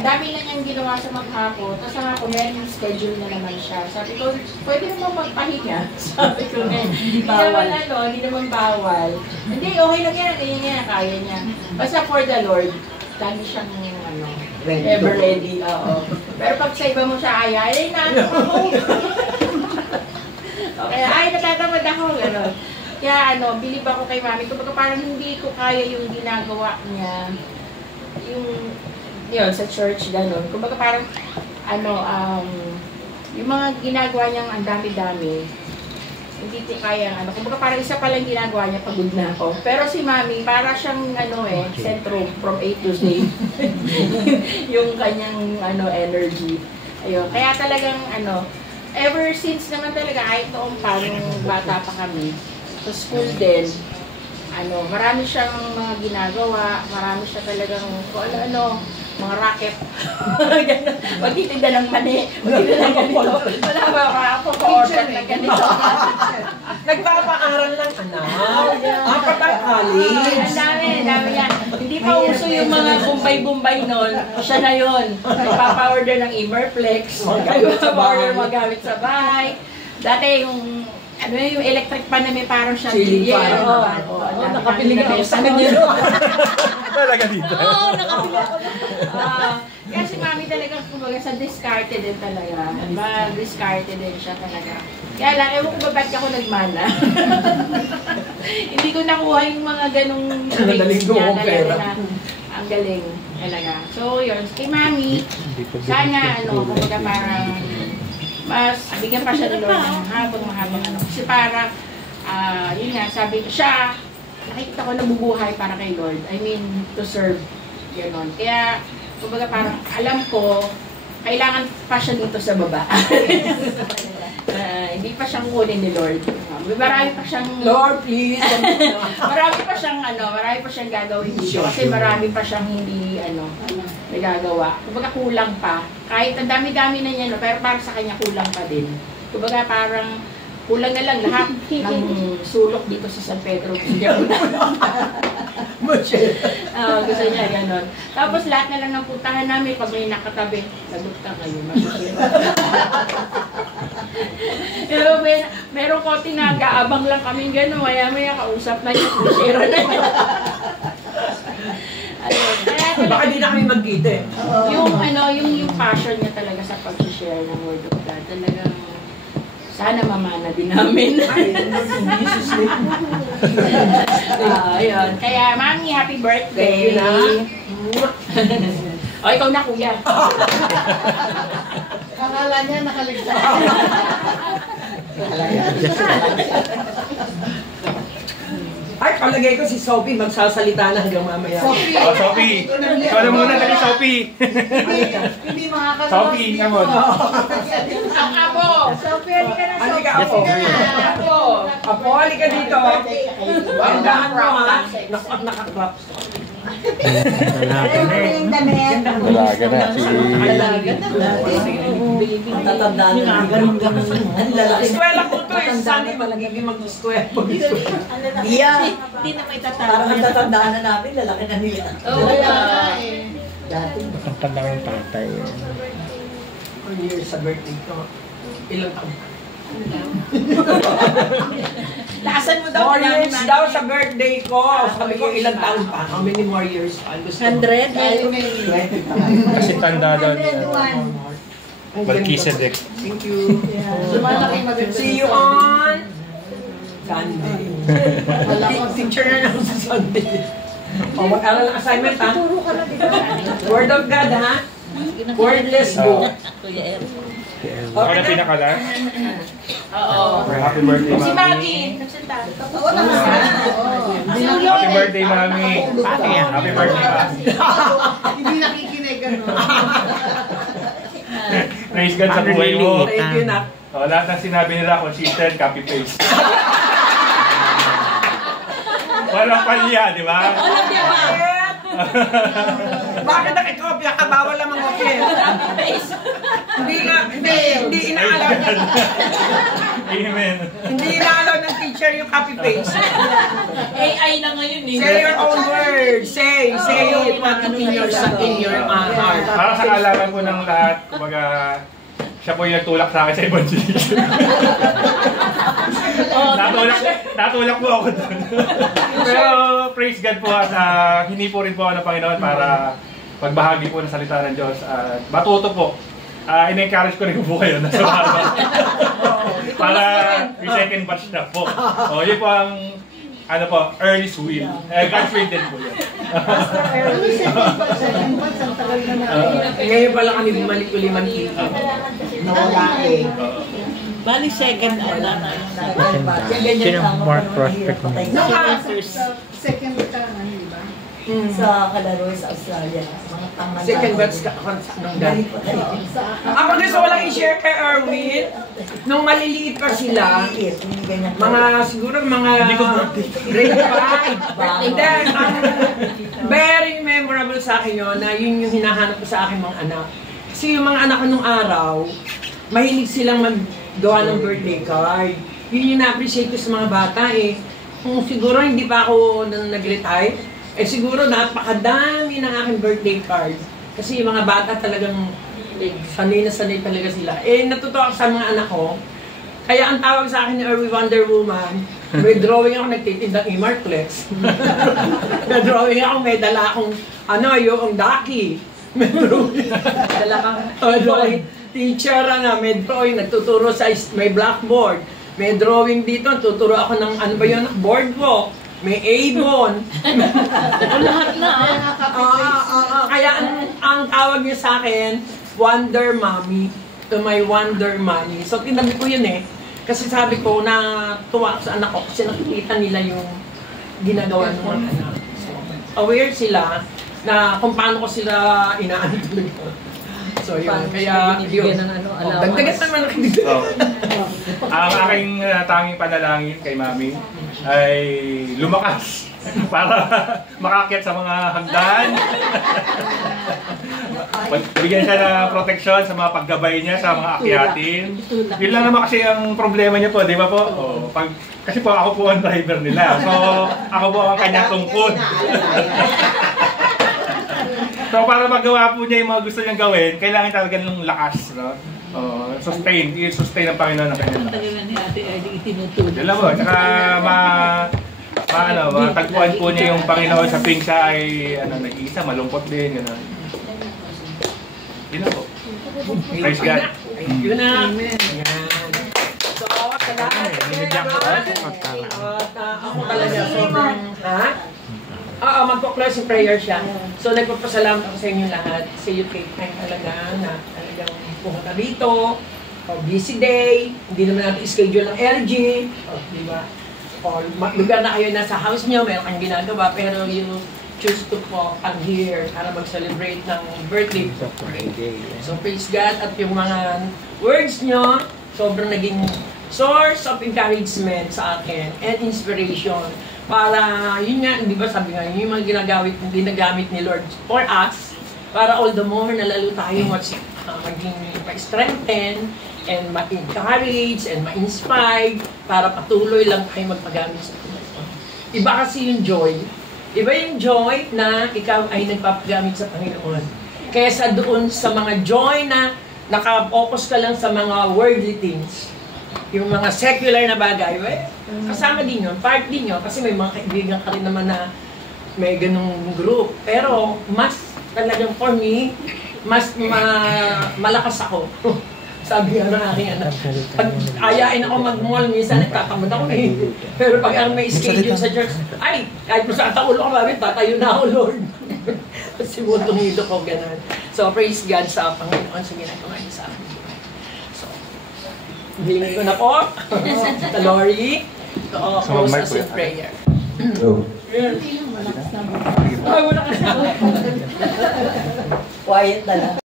ang dami na niyang ginawa sa maghapon, tapos ang ako, meron schedule na naman siya. Sabi ko, pwede naman magpahinga. Sabi ko, hindi naman hindi naman bawal. Hindi, okay lang yan, ganyan niya, kaya niya. Basta for the Lord, dami siyang ever ready. Oo. Pero pag sa iba mo siya, ay na ako. Okay, ay natatamad ako, gano'n. Kaya bilib ako kay Mami. Kumbaga parang hindi ko kaya yung ginagawa niya. Yun, sa church, gano'n. Kumbaga parang, yung mga ginagawa niyang ang dami-dami, hindi ko kaya, kumbaga parang isa pa lang ginagawa niya, pagod na ako. Pero si Mami, para siyang, sentro from A to Z. yung kanyang, energy. Ayun, kaya talagang, ever since naman talaga, kahit noong parang bata pa kami, sa school din, marami siyang mga ginagawa, marami siya talagang kung ano-ano, mga racket. Magtitinda ng mani, magtitinda ng ganito. Wala ba ako pa-order na ganito. Nagpapaaral lang, anak. Kapag-college. Ang dami yan. Hindi pa uso yung mga bumbay-bumbay nun. Siya na yun. Nagpapa-order ng Immerflex. Nagpapa-order mga gamit sa bahay. Dati yung yung electric pan na may parang chandelier. Nakapiling ako sa kanya. Talaga dito? Oo, nakapiling ako. Kaya si Mami talaga, kumbaga, sa discarte din talaga. Discarte din siya talaga. Kaya lang, ewan ko ba ba't ako nagmana? Hindi ko nakuha yung mga ganong Nagaling ko ang pera. Ang galing talaga. So, yun. Kay Mami, sana, kumbaga parang mas bigyan pa siya ni Lord ng habang kasi para yun nga, sabi siya, nakikita ko nabubuhay para kay Lord, I mean to serve, gano'n. Kaya kumbaga parang alam ko kailangan pa siya dito sa baba. Hindi pa siyang kunin ni Lord. Marami pa siyang Lord, please. marami pa siyang gagawin dito kasi marami pa siyang hindi nagagawa. Kumbaga kulang pa. Kahit ang dami-dami na niya, pero para sa kanya kulang pa din. Kumbaga parang kulang na lang lahat ng sulok dito sa San Pedro. Gusto niya gano'n. Tapos lahat na lang ng puntahan namin pag may nakatabi, lagot ka kayo, masasira. Pero meron ko tinagaabang lang kami gano'n, maya-maya kausap na niya, masira na niya. Baka di na kami magkita eh. Yung passion niya talaga sa pag-share ng Word of God, talagang sana mamana din namin. Ayun. Kaya, Mami, happy birthday. Ikaw na, kuya. Akala niya nakaligtas. Ay, palagay ko si Sophie magsasalita na hanggang mamaya. Sophie! Oh, Sophie! Ikaw na muna dali, Sophie! Hindi makakalawas Sophie, dito. come on. Ang apo! Sophie, halika na, Sophie. Halika, Apo. Apo! Apo, halika dito. Ang dahan mo, ha? Nakaklaps. Ayaw mo yung damit. Dalaga na si... Ang tatandaan na ganun-ganun. Ang lalaki. Eskwela ko to eh. Sunday malagiging mag-eskwela. Iya. Hindi na may tatawag. Parang ang tatandaan na namin, lalaki na nila. Oo, Dati. Ang tanda ng tatay. Ang year sa birthday ko. Ilang taon? Laasan mo daw. More years daw sa birthday ko. Sabi ko, ilang taon pa? How many more years pa? 100? Kasi tanda daw niya. Balkisedek. Thank you. See you on Sunday. Teacher na lang sa Sunday. Mag-aral ng assignment, ha? Word of God, ha? Wordless book. Ako na pinakalas. Oo. Happy birthday, Si Mami. Maggie. Nagsalita. Happy birthday, Mami. Happy birthday, Mami. Hindi nakikinig, ano. Praise God sa buhay mo. Thank you, Nak. Lahat ng sinabi nila, consistent, copy-paste. Walang palya, di ba? Bakit nakikopya ka? Bawal lang mga kopya. Hindi inaalaw niya. Amen. Hindi inaalaw ng teacher yung copy-paste. AI na ngayon eh. Say your own words. Say it what in your heart. Para sa kaalaman po ng lahat, kumbaga, siya po yung nagtulak sa akin sa evangelism. Natulak po ako doon. Pero praise God po at hindi po rin po ako ng Panginoon para pagbahagi po ng salita ng Diyos. At matuto po. In-encourage ko rin po kayo na sumama. Para second batch na po. Yun po ang ano po, early will. God's will din po yun. Ngayon pala kami bumalik ko 5 kilo. Nawala eh. Bali second ala na. Sino more prospect mo? Second ka nga, di ba? Sa kalaro sa Australia. Mga tama. Second batch ka ako nung dati. Ako gusto ko lang i-share kay Erwin. Nung maliliit pa sila, mga siguro mga grade 5. And then, ang very memorable sa akin yun na yun yung hinahanap ko sa aking mga anak. Kasi yung mga anak ko nung araw, mahilig silang maggawa ng birthday card. Yun yung na-appreciate ko sa mga bata eh. Kung siguro hindi pa ako nag-retire, siguro napakadami ng aking birthday card. Kasi yung mga bata talagang sanay na sanay talaga sila. Natutuwa ako sa mga anak ko. Kaya ang tawag sa akin ni Erwin Wonder Woman, may drawing ako nagtitindang Imarclex. May drawing ako, may dala akong, yung Ducky. May drawing. Dala kang drawing. Teacher na, may drawing, nagtuturo sa may blackboard. May drawing dito, tuturo ako ng, boardwalk. May Avon. Lahat na. Kaya ang tawag niya sa akin, Wonder Mommy. To my Wonder Mommy. So tinabi ko yun eh. Kasi sabi ko na tuwa sa anak ko kasi nakikita nila yung ginagawa ng mga anak. So, aware sila na kung paano ko sila inaano talaga. So yun, kaya yun. Dagdagan naman ako dito. Ang aking tanging panalangin kay Mami ay lumakas para makakyat sa mga hagdan. Bigyan siya ng proteksyon sa mga paggabay niya sa mga akyatin. Yun lang naman kasi ang problema niya po, di ba po? Kasi po ako po ang driver nila. So ako po ang kanyang tungkod. So para magawa po niya yung mga gusto niyang gawin, kailangan talaga ng lakas, no? I-sustain ang Panginoon ng kanyang lakas. Tagal ni Ate Eddie itinutulog. Yun lang po, tsaka matagpuan po niya yung Panginoon sa tuwing siya ay nag-iisa, malungkot din, gano'n. Yun lang po. Praise God. Yun na. So, salamat sa ako talaga sobrang, magpo-closing prayer siya. So, nagpapasalamat ako sa inyo lahat. Sa you take time talaga na talagang pumunta dito. Busy day. Hindi naman natin schedule ng LG. Di ba? Lugar na kayo nasa house niyo, meron kayong ginagawa, pero you choose to come here para mag-celebrate ng birthday. So, praise God. At yung mga words niyo, sobrang naging source of encouragement sa akin and inspiration. Para, yun nga, di ba sabi nga, yung mga ginagamit ni Lord for us, para all the more na lalo tayo maging ma-strengthen and ma-encourage and ma-inspire para patuloy lang tayo magpagamit sa Panginoon. Iba kasi yung joy. Iba yung joy na ikaw ay nagpapagamit sa Panginoon. Kaysa doon sa mga joy na naka-focus ka lang sa mga worldly things. Yung mga secular na bagay, kasama din yun, part din yun, kasi may mga kaibigan ka rin naman na may ganung group. Pero mas talagang for me, mas malakas ako. Sabi nga ng aking anak, pag ayain ako mag-mall, minsan nagtatamad ako eh. Pero pag ang may schedule sa church, ay, kahit mo sa ulo ko mabit, tatayo na ako, Lord. Kasi butong ito ko, gano'n. So, praise God sa Panginoon sa ginagawa niya sa akin. So, hilingin ko na po, the Lori, to close us in prayer. Quiet na lang.